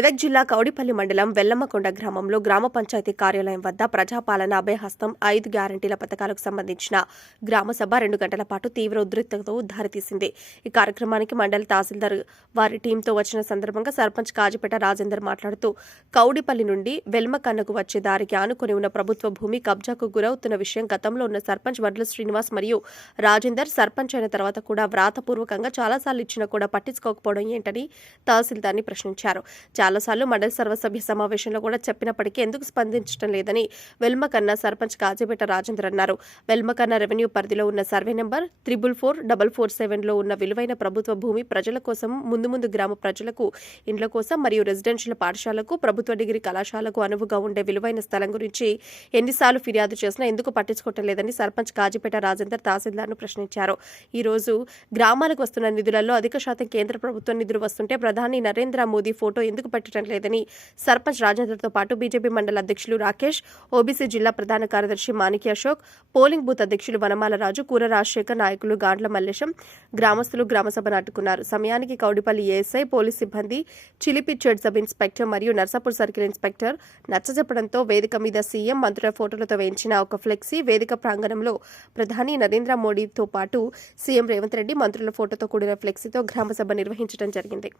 మెదక్ జిల్లా కౌడిపల్లి మండలం వెల్లమ్మకొండ గ్రామంలో గ్రామ పంచాయతీ కార్యాలయం వద్ద ప్రజాపాలన అభయహస్తం ఐదు గ్యారంటీల పథకాలకు సంబంధించిన గ్రామ సభ రెండు గంటల పాటు తీవ్ర ఉద్రిక్తతో దారితీసింది. ఈ కార్యక్రమానికి మండల తహసీల్దార్ వారి టీంతో వచ్చిన సందర్భంగా సర్పంచ్ కాజిపేట రాజేందర్ మాట్లాడుతూ కౌడిపల్లి నుండి వెల్మకన్నకు వచ్చే దారికి ఆనుకుని ఉన్న ప్రభుత్వ భూమి కబ్జాకు గురవుతున్న విషయం గతంలో ఉన్న సర్పంచ్ వడ్ల శ్రీనివాస్ మరియు రాజేందర్ సర్పంచ్ అయిన తర్వాత కూడా వ్రాతపూర్వకంగా చాలాసార్లు ఇచ్చినా కూడా పట్టించుకోకపోవడం ఏంటని తహసీల్దార్ని ప్రశ్నించారు. చాలాసార్లు మండలి సర్వసభ్య సమావేశంలో కూడా చెప్పినప్పటికీ ఎందుకు స్పందించడం లేదని వెల్మకన్న సర్పంచ్ కాజీపేట రాజేందర్ అన్నారు. వెల్మకన్న రెవెన్యూ పరిధిలో ఉన్న survey number triple four double four సెవెన్లో ఉన్న విలువైన ప్రభుత్వ భూమి ప్రజల కోసం ముందు ముందు గ్రామ ప్రజలకు ఇండ్ల కోసం మరియు రెసిడెన్షియల్ పాఠశాలకు ప్రభుత్వ డిగ్రీ కళాశాలకు అనువుగా ఉండే విలువైన స్థలం గురించి ఎన్నిసార్లు ఫిర్యాదు చేసినా ఎందుకు పట్టించుకోవటం లేదని సర్పంచ్ కాజీపేట రాజేందర్ తహసీల్దార్ను ప్రశ్నించారు. ఈ రోజు గ్రామాలకు వస్తున్న నిధులలో అధిక శాతం కేంద్ర ప్రభుత్వం నిధులు వస్తుంటే ప్రధాని నరేంద్ర మోదీ ఫోటో ఎందుకు పెట్టడం లేదని సర్పంచ్ రాజేంద్రతో పాటు బీజేపీ మండల అధ్యక్షులు రాకేష్ ఓబీసీ జిల్లా ప్రధాన కార్యదర్శి మాణిక్య అశోక్ పోలింగ్ బూత్ అధ్యక్షులు వనమాల రాజు కూర రాజశేఖర్ నాయకులు గాండ్ల మల్లేశం గ్రామస్తులు గ్రామసభను నాటుకున్నారు. సమయానికి కౌడిపల్లి ఏఎస్ఐ పోలీస్ సిబ్బంది చిలిపి చెడ్ సబ్ ఇన్స్పెక్టర్ మరియు నర్సాపూర్ సర్కిల్ ఇన్స్పెక్టర్ నచ్చజెప్పడంతో వేదిక మీద సీఎం మంత్రుల ఫోటోలతో వేయించిన ఒక ఫ్లెక్సీ వేదిక ప్రాంగణంలో ప్రధాని నరేంద్ర మోడీతో పాటు సీఎం రేవంత్ రెడ్డి మంత్రుల ఫోటోతో కూడిన ఫ్లెక్సీతో గ్రామసభ నిర్వహించడం జరిగింది.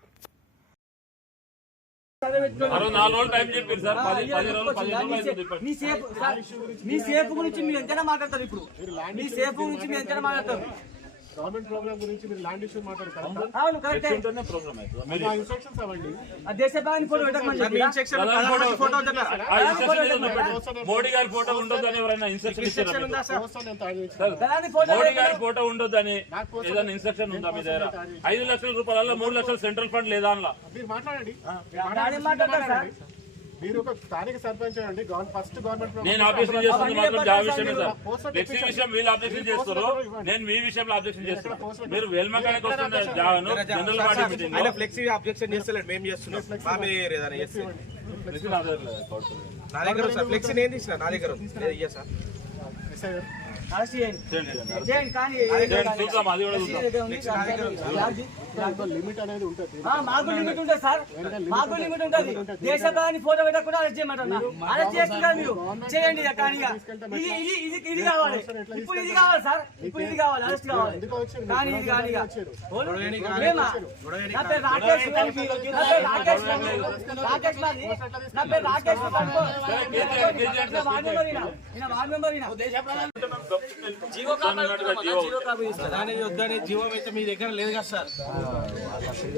మీ సేఫ్ గురించి మీరు ఎంతైనా మాట్లాడతారు ఇప్పుడు. మీ సేఫ్ గురించి మీరు ఎంతైనా మాట్లాడతారు. గవర్నమెంట్ ప్రోగ్రామ్ గురించి మీరు ల్యాండ్ ఇష్యూ మాట్లాడతారు? అవును కరెక్టే ఉంటేనే ప్రోగ్రామ్ అవుతుంది మీరు ఆ ఇన్స్ట్రక్షన్స్ అవ్వండి. ఆ దేశ బ్యాంక్ ఫోటో పెట్టమని చెప్పిరా? ప్రధాని ఫోటో ఆ ఇన్స్ట్రక్షన్ ఏదో పెట్టండి. మోడీ గారి ఫోటో ఉండొద్దని ఎవరైనా ఇన్స్ట్రక్షన్ ఇచ్చారా? మోడీ గారి ఫోటో ఉండొద్దని ఏదైనా ఇన్స్ట్రక్షన్ ఉందా మీ దగ్గర? ఐదు లక్షల రూపాయల మూడు లక్షల సెంట్రల్ ఫండ్ లేదా అందులో మీరు మాట్లాడండి. మీరు ఒక స్థానిక సర్పంచ్ అండి ఫస్ట్ గవర్నమెంట్ నేను ఆబ్జెక్షన్ చేస్తుంది మాత్రం జా విషయమే సార్. వ్యక్తి విషయం వీళ్ళు ఆబ్జెక్షన్ చేస్తారు నేను మీ విషయంలో ఆబ్జెక్షన్ చేస్తాను మీరు వెల్మకానికి వస్తున్న జాను జనరల్ బాడీ మీటింగ్ ఆయన ఫ్లెక్సీ అబ్జెక్షన్ చేస్తలేడు మేము చేస్తున్నాం. మా మీద ఏదైనా చేస్తే. నా దగ్గర ఫ్లెక్సీ నేను తీసిన నా దగ్గర సార్. అరెస్ట్ చేయండి చేయండి కానీ లిమిట్ అనేది ఉంటుంది మాకు లిమిట్ ఉంటుంది సార్ మాకు లిమిట్ ఉంటుంది దేశ బ్యాంక్ ఫోటో పెట్టకుండా అరెస్ట్ చేయమంటారు అరెస్ట్ చేస్తున్నారు మీరు చేయండి కానీ ఇది ఇది ఇది కావాలి ఇప్పుడు ఇది కావాలి సార్ ఇప్పుడు ఇది కావాలి అరెస్ట్ కావాలి కానీ ఇది కానీ నా పేరు రాకేష్ నా పేరు రాకేష్ రాకేష్ మాది నా పేరు రాకేష్ వార్డ్ మెంబర్ ఈయన. వార్డ్ మెంబర్ ఈయన. దేశ కాపీ మీ దగ్గర లేదు కదా సార్?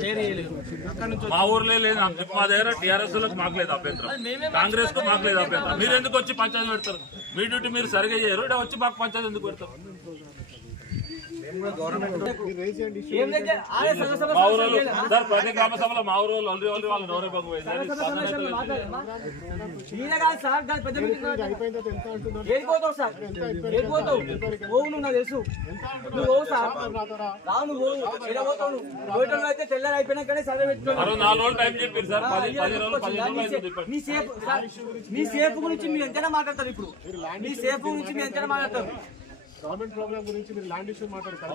చేయలేదు. అక్కడ నుంచి మా ఊర్లో లేదు మా దగ్గర టీఆర్ఎస్లకు మాకు లేదు అభ్యంతరం. కాంగ్రెస్కు మాకు లేదు అభ్యంతరం. మీరు ఎందుకు వచ్చి పంచాయతీ పెడతారు? మీ డ్యూటీ మీరు సరిగా చేయరు వచ్చి మాకు పంచాయతీ ఎందుకు పెడతారు? ప్రతి గ్రామ సభలో మా ఊరు వాళ్ళు నోరే సార్ నువ్వు నాకు తెలుసు. నువ్వు సార్. రావు నువ్వు నువ్వు? పోయేటోళ్ళు అయితే తెల్లారి అయిపోయినాకనే పెట్టుకోవాలి సార్. చెప్పండి మీ సేఫ్ గురించి మీరు ఎంతైనా మాట్లాడతారు ఇప్పుడు. మీ సేఫ్ గురించి మీరు ఎంతైనా మాట్లాడతారు. గవర్నమెంట్ ప్రోగ్రామ్ గురించి మీరు ల్యాండ్ ఇష్యూ మాట్లాడతారు?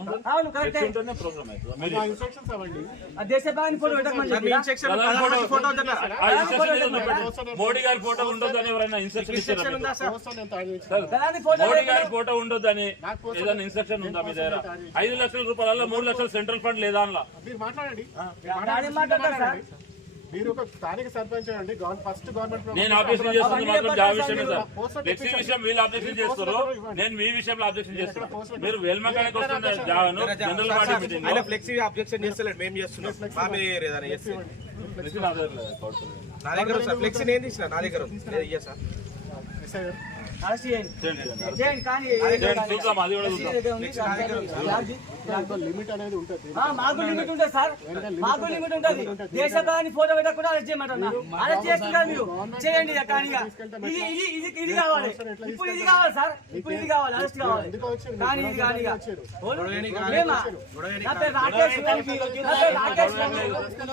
ప్రోగ్రామ్ అవుతుంది ఇన్స్ట్రక్షన్స్ అవ్వండి. మోడీ గారి ఫోటో ఉండొద్దని ఎవరైనా ఇన్స్ట్రక్షన్ ఇచ్చారా మోడీ గారి ఫోటో ఉండొద్దని ఏదైనా ఇన్స్ట్రక్షన్ ఉందా మీ దగ్గర? ఐదు లక్షల రూపాయల మూడు లక్షల సెంట్రల్ ఫండ్ లేదా మీరు మాట్లాడండి. మీరు ఒక స్థానిక సర్పంచ్ అండి ఫస్ట్ గవర్నమెంట్ నేను ఆబ్జెక్షన్ చేస్తుంది మాత్రం జా విషయమే సార్. వ్యక్తి విషయం వీళ్ళు ఆబ్జెక్షన్ చేస్తారు నేను మీ విషయంలో ఆబ్జెక్షన్ చేస్తాను మీరు వెల్మకానికి జనరల్ మీటింగ్ ఆయన ఫ్లెక్సీ అబ్జెక్షన్ చేస్తలేడు మేము చేస్తున్నాం. మా మీద ఏదైనా చేస్తే. నా దగ్గర ఫ్లెక్సీ నేను తీసిన. నా దగ్గర సార్. అరెస్ట్ చేయండి కానీ లిమిట్ అనేది ఉంటుంది మాకు లిమిట్ ఉంటుంది సార్ మాకు లిమిట్ ఉంటుంది దేశ బ్యాంక్ ఫోటో పెట్టకుండా అరెస్ట్ చేయమంటున్నా అరెస్ట్ చేస్తున్నారు మీరు చేయండి కానీ ఇది ఇది ఇది కావాలి ఇప్పుడు ఇది కావాలి సార్ ఇప్పుడు ఇది కావాలి అరెస్ట్ కావాలి కానీ ఇది కానీ నా పేరు రాకేష్ నా పేరు రాకేష్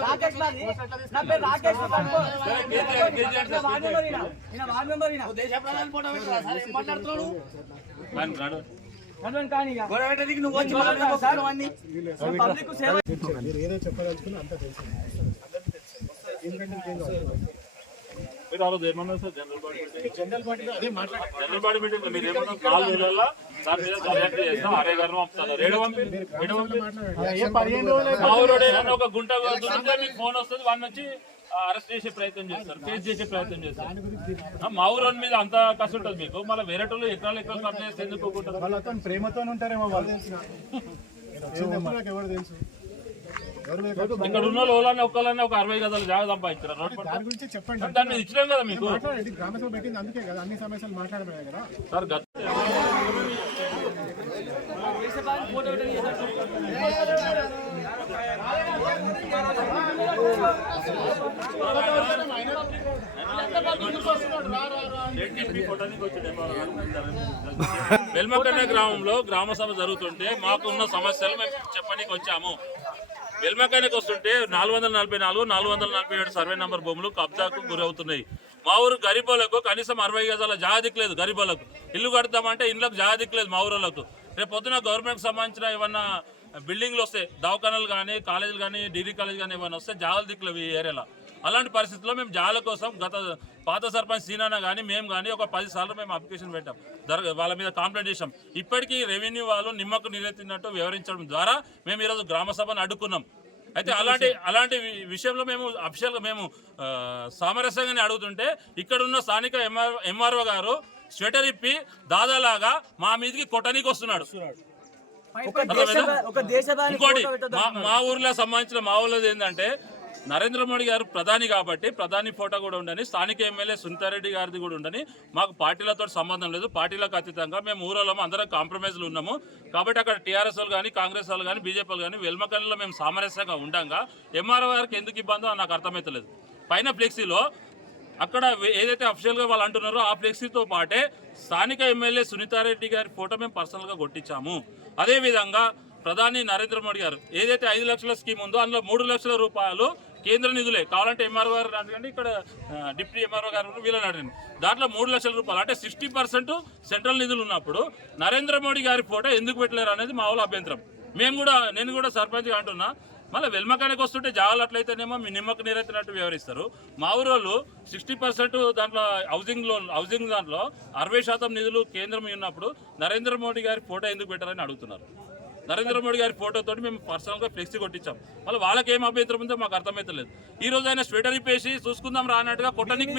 రాకేష్ నా పేరు Rakesh ward member ward member ఈయన. కానీ రాడు. నడవండి కానీ ఇక. మాట్లాడతారు సార్. పబ్లిక్ సేవ మీరు ఏదో చెప్పదలుచుకున్నా అంత తెలుసు మీరు ఆ రోజు ఏమన్నారు sir general body meeting general బాడీలో అదే మాట్లాడారు జనరల్ బాడీ మీటింగ్ మీరు ఏమన్నా నాలుగు నెలల్లో దాని మీద దర్యాప్తు చేస్తాం అరే గారిని పంపుతాను రేడు పంపి రేడు పంపి ఏ పదిహేను రోజులు మా ఊరోడు ఏదైనా ఒక గుంట మీకు ఫోన్ వస్తుంది వాళ్ళని వచ్చి అరెస్ట్ చేసే ప్రయత్నం చేస్తారు కేసు చేసే ప్రయత్నం చేస్తారు. మా ఊరోని మీద అంత కసి ఉంటుంది మీకు. మళ్ళీ వేరే వాళ్ళు ఎకరాలు ఎకరాలు చేస్తే ఎందుకు ప్రేమతో ఉంటారేమో వాళ్ళు. తెలుసు ఇక్కడ ఉన్న వాళ్ళని ఒక్కళ్ళని ఒక అరవై గదాలు జాగా సంపాదించారు. దాని గురించి చెప్పండి. దాన్ని మీద ఇచ్చినాం కదా మీకు. గ్రామ సభ పెట్టింది అందుకే కదా అన్ని సమస్యలు మాట్లాడమే కదా. సార్ గత దేశపాలని ఫోటో పెట్టండి వెల్మకన్న గ్రామంలో గ్రామ సభ జరుగుతుంటే మాకున్న సమస్యలు మేము చెప్పడానికి వచ్చాము. వెల్మకన్నకి వస్తుంటే నాలుగు వందల నలభై నాలుగు నాలుగు వందల నలభై ఏడు సర్వే నంబర్ భూములు కబ్జాకు గురవుతున్నాయి. మా ఊరు గరీబులకు కనీసం అరవై గజాల జాగా లేదు గరీబులకు. ఇల్లు కడతామంటే ఇళ్ళకి జాగదిక్ లేదు మా ఊరోళ్ళకు రేపు పొద్దున గవర్నమెంట్ సంబంధించిన ఏమన్నా బిల్డింగ్లు వస్తాయి దవాఖానాలు కానీ కాలేజీలు కానీ డిగ్రీ కాలేజ్ కానీ ఏమైనా వస్తే జాగలు దిక్కులేవు ఈ ఏరియాలో. అలాంటి పరిస్థితుల్లో మేము జాల కోసం గత పాత సర్పంచ్ సీనానా కానీ మేము కానీ ఒక పది సార్లు మేము అప్లికేషన్ పెట్టాం. దర్ వాళ్ళ మీద కంప్లైంట్ చేసాం ఇప్పటికీ రెవెన్యూ వాళ్ళు నిమ్మకు నీరెత్తినట్టు వివరించడం ద్వారా మేము ఈరోజు గ్రామ సభను అడ్డుకున్నాం. అయితే అలాంటి అలాంటి విషయంలో మేము అఫిషియల్గా మేము సామరస్యంగానే అడుగుతుంటే ఇక్కడున్న స్థానిక ఎంఆర్ ఎంఆర్ఓ గారు స్వెటర్ ఇప్పి దాదాలాగా మా మీదకి కొట్టనీకి వస్తున్నాడు. ఇంకోటి మా ఊర్లో సంబంధించిన మా ఊళ్ళోది ఏంటంటే నరేంద్ర మోడీ గారు ప్రధాని కాబట్టి ప్రధాని ఫోటో కూడా ఉండని స్థానిక ఎమ్మెల్యే సునీతారెడ్డి గారిది కూడా ఉండని మాకు పార్టీలతో సంబంధం లేదు. పార్టీలకు అతీతంగా మేము ఊరలో అందరం కాంప్రమైజ్లు ఉన్నాము. కాబట్టి అక్కడ టీఆర్ఎస్ వాళ్ళు కానీ కాంగ్రెస్ వాళ్ళు కానీ బీజేపీ వాళ్ళు కానీ వెల్మకల్లో మేము సామరస్యంగా ఉండంగా ఎంఆర్ఓ గారికి ఎందుకు ఇబ్బందో నాకు అర్థమవుతలేదు పైన ఫ్లెక్సీలో అక్కడ ఏదైతే అఫిషియల్గా వాళ్ళు అంటున్నారో ఆ ఫ్లెక్సీతో పాటే స్థానిక ఎమ్మెల్యే సునీతారెడ్డి గారి ఫోటో మేము పర్సనల్గా కొట్టించాము. అదేవిధంగా ప్రధాని నరేంద్ర మోడీ గారు ఏదైతే ఐదు లక్షల స్కీమ్ ఉందో అందులో మూడు లక్షల రూపాయలు కేంద్ర నిధులే కావాలంటే ఎంఆర్ఓ గారు అడగండి ఇక్కడ డిప్యూటీ ఎంఆర్ఓ గారు వీళ్ళని అడగండి దాంట్లో మూడు లక్షల రూపాయలు అంటే సిక్స్టీ పర్సెంట్ సెంట్రల్ నిధులు ఉన్నప్పుడు నరేంద్ర మోడీ గారి ఫోటో ఎందుకు పెట్టలేరు అనేది మా వాళ్ళ అభ్యంతరం. మేము కూడా నేను కూడా సర్పంచ్గా అంటున్నా మళ్ళీ వెల్మకానికి వస్తుంటే జాగాలు అట్లయితేనేమో మీ నిమ్మకు నీరెత్తినట్టు వివరిస్తారు. మా ఊరోళ్ళు సిక్స్టీ పర్సెంట్ దాంట్లో హౌసింగ్ లోన్ హౌసింగ్ దాంట్లో అరవై శాతం నిధులు కేంద్రం ఉన్నప్పుడు నరేంద్ర మోడీ గారి ఫోటో ఎందుకు పెట్టారని అడుగుతున్నారు. నరేంద్ర మోడీ గారి ఫోటోతో మేము పర్సనల్గా ఫ్లెక్సీ కొట్టించాం. మళ్ళీ వాళ్ళకి ఏం అభ్యంతరం ఉందో మాకు అర్థమవుతలేదు ఈ రోజు ఆయన స్వెటర్ ఇప్పేసి చూసుకుందాం రానట్టుగా కొట్టడానికి